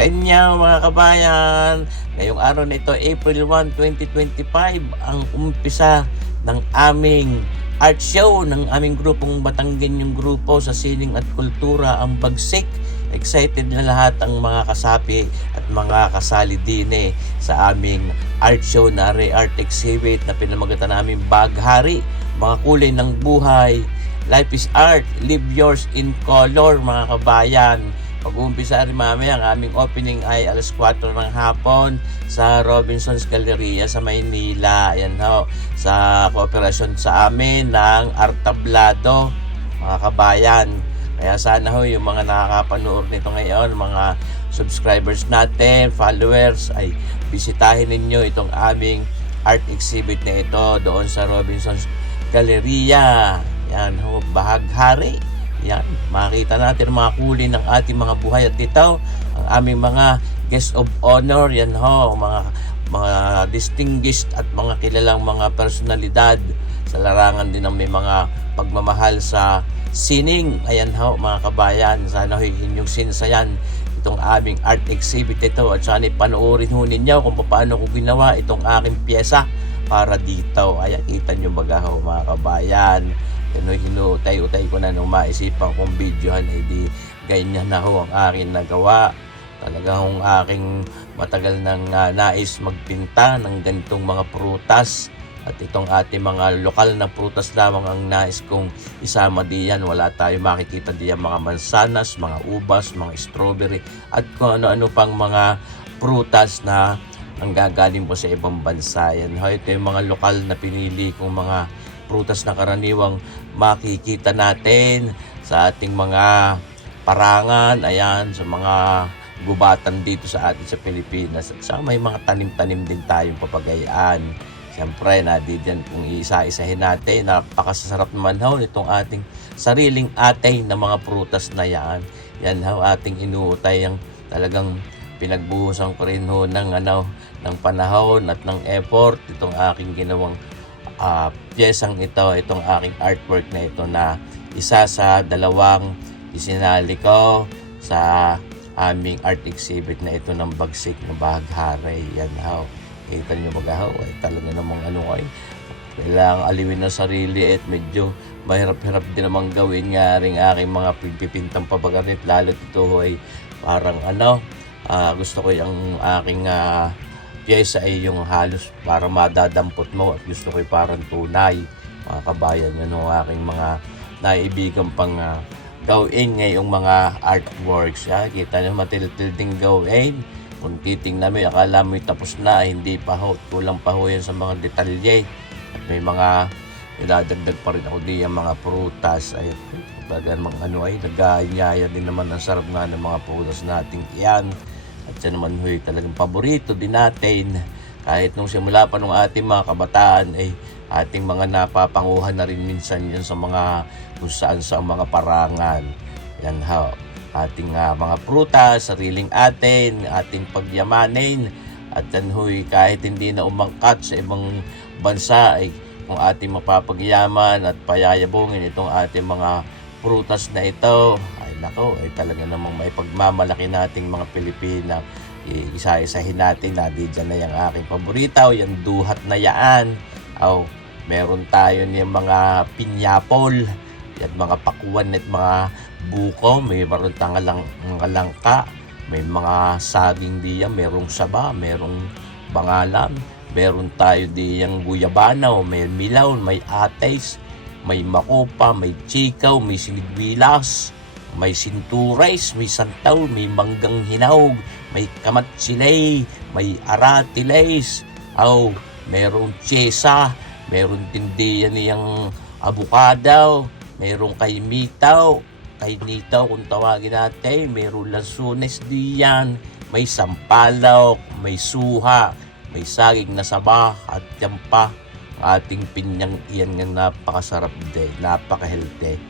sa inyo mga kabayan. Ngayong araw na ito, April 1, 2025, ang umpisa ng aming art show ng aming grupong Batanggenyong Grupo sa Sining at Kultura, ang Bagsik. Excited na lahat ang mga kasapi at mga kasali din sa aming art show na art exhibit na pinamagatan namin Baghari, mga kulay ng buhay. Life is art, live yours in color mga kabayan. Pag-uumpisa rin mamaya ang aming opening ay alas 4 ng hapon sa Robinson's Galleria sa Maynila. Ayan ho, sa kooperasyon sa amin ng Art Tablado mga kabayan. Kaya sana ho yung mga nakakapanood nito ngayon, mga subscribers natin, followers, ay bisitahin ninyo itong aming art exhibit na ito doon sa Robinson's Galleria. Yan ho, Baghari. Yan, makita natin ang mga kulay ng ating mga buhay at ito, ang aming mga guest of honor. Yan ho, mga distinguished at mga kilalang mga personalidad sa larangan din ng may mga pagmamahal sa sining. Ayan ho mga kabayan, sana ho inyong sinsayan itong aming art exhibit ito at sana panoorin ho ninyo kung paano ko ginawa itong aking pyesa para dito. Ay, kita nyo baga ho mga kabayan. Hinutay-utay ko na nung maisipan kong videohan, di ganyan na ho ang aking nagawa. Talagang aking matagal nang nais magpinta ng ganitong mga prutas. At itong ating mga lokal na prutas lamang ang nais kong isama diyan. Wala tayo makikita diyan mga mansanas, mga ubas, mga strawberry at kung ano-ano pang mga prutas na ang gagaling po sa ibang bansa. Yan, ito yung mga lokal na pinili kong mga prutas na karaniwang makikita natin sa ating mga parangan, ayan, sa mga gubatan dito sa atin sa Pilipinas. At saka may mga tanim-tanim din tayong papagayaan. Siyempre, diyan kung isa-isahin natin, napakasarap naman ho nitong ating sariling atay na mga prutas na yan. Yan ho ating inuutay, ang talagang pinagbuhusan ko rin ho ng panahon at ng effort itong aking ginawang piyesang ito, itong aking artwork na ito na isa sa dalawang isinali ko sa aming art exhibit na ito ng Bagsik na Baghari. Yan ho. Kita nyo magahaw, ay talaga namang kailangang aliwin ng sarili at medyo mahirap-hirap din namang gawin nga rin aking mga pipintang pabagarnit. Lalo ito ay parang gusto ko yung aking pyesa ay yung halos para madadampot mo at gusto ko ay parang tunay mga kabayan. Yun ang aking mga naibigan pang gawin ngayong mga artworks. Kita nyo matiltil ding gawin. Kung titingnan mo, akala mo tapos na, hindi pa ho, kulang pa ho yan sa mga detalye. At may mga iladagdag pa rin ako di ang mga prutas. Ay, bagan mga naganyaya din naman ang sarap nga ng mga prutas natin iyan. At yan naman ho, talagang paborito din natin. Kahit nung simula pa nung ating mga kabataan, ay ating mga napapanguhan na rin minsan yan sa mga kung saan sa mga parangan. Yan ho. Ating mga prutas, sariling atin, ating pagyamanin. At yan huy, kahit hindi na umangkat sa ibang bansa, ay kung ating mapapagyaman at payayabungin itong ating mga prutas na ito, ay nako, ay talaga namang may pagmamalaki nating mga Pilipina. Isa-isahin natin na diyan na yung aking paborito, yung duhat na yaan. Meron tayo niyang mga pinyapol, at mga pakuan at mga buko, may maroon tangalang langka, may mga saging diyan, merong saba, merong bangalan, meron tayo diyang guyabanaw, may milaw, may ates, may makopa, may chikaw, may sinigwilas, may sinturais, may santaw, may manggang hinog, may kamatsilay, may aratiles, merong tsesa, meron din diyan niyang abukadaw, merong kay mitaw, kay nitaw kung tawagin natin, mayroong lansunes diyan, may sampalok, may suha, may saging na saba, at yan pa ating pinyang iyan nga napakasarap din, napaka-healthy.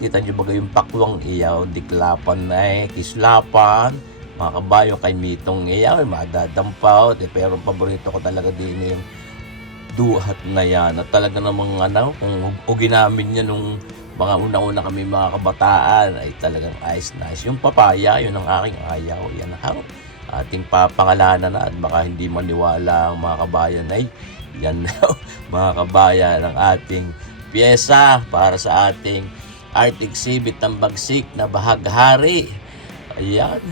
Kita nyo ba yung pakwang iyaw, diklapan kislapan, mga kabayo kay mitong iyaw, madadampaw, pero paborito ko talaga din yung duhat na yan. At talaga namang kung ugin namin yan nung mga unang-una kami mga kabataan ay talagang ayos na ayos. Yung papaya, yun ang aking ayaw. Yan ang ating papangalanan na at baka hindi maniwala ang mga kabayan ay yan mga kabayan ang ating pyesa para sa ating art exhibit ng Bagsik na Bahaghari. Ayan.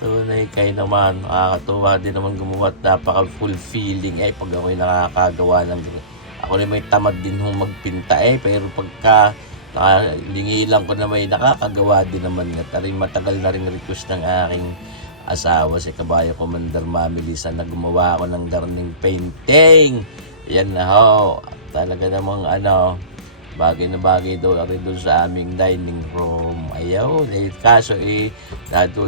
Tunay kayo naman. Nakakatuwa din naman gumawa at napaka-fulfilling pag ako'y nakakagawa ng ako rin may tamad din hong magpinta pero pagka lingilan ko na may nakakagawa din naman at matagal na rin request ng aking asawa si Kabayo Commander Mami Lisa na gumawa ako ng gardening painting. Yan na ho. Talaga namang bagay na bagay doon sa aming dining room. Ayaw. Kaso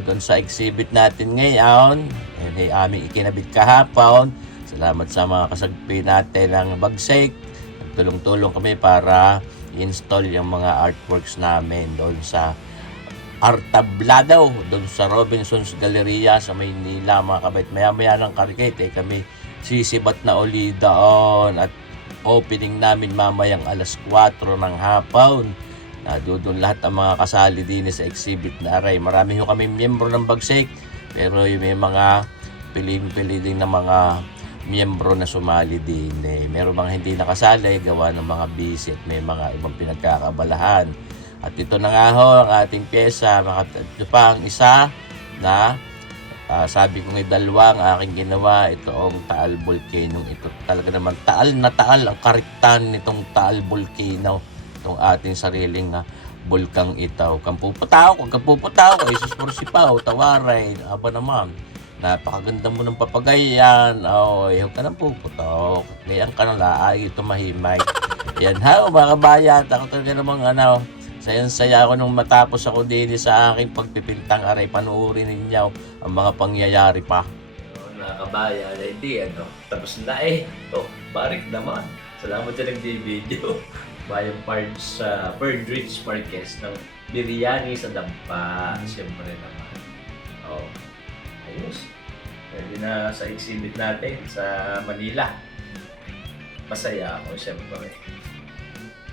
doon sa exhibit natin ngayon, aming ikinabit kahapon. Salamat sa mga kasagpi natin ng Bagsik. Nagtulong-tulong kami para i-install yung mga artworks namin doon sa Artablado, doon sa Robinson's Galleria sa Maynila, mga kabait. Maya-maya ng karikate, kami sisibat na uli doon at opening namin mamayang alas 4 ng hapon. Doon lahat ang mga kasali din sa exhibit na aray. Marami ho kami miyembro ng Bagsik, pero may mga piling-piling na mga miyembro na sumali din. Meron mga hindi nakasali, gawa ng mga busy at may mga ibang pinagkakabalahan. At ito na nga ho ang ating pyesa. Ito pa ang isa na sabi ko ng dalawang aking ginawa. Ito ang Taal Volcano. Ito talaga naman taal na taal ang kariktan nitong Taal Volcano. Itong ating sariling bulkang itaw. Kung kapuputaw, ay suspursipaw, tawaray. Aba naman. Napakaganda mo ng papagayan. Huwag ka nang puputok. Ngayon ka nang laay, tumahimay. Yan ha, mga kabayan. Ako talaga namang sayang-saya ako nung matapos ako din sa aking pagpipintang aray. Panuorin ninyo ang mga pangyayari pa. Mga kabayan, tapos na barik naman. Salamat sa nag-video. Bayang parts sa Birdridge Marquez ng biryani sa dampa. Siyempre naman. Ayos. Pwede na sa exhibit natin sa Manila. Masaya ako, siyempre.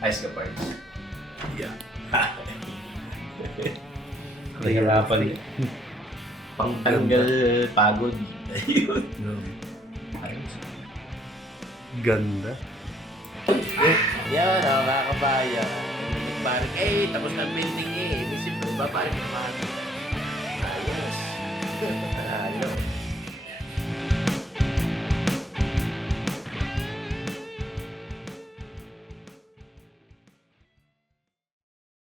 Ayos ka, parts. Yeah. Nahirapan pangtanggal pagod. Ayun. Ayos. Ganda. Yan, mga kabayan. Parang, tapos na building Isip mo ba, parang Ayos. Ayos.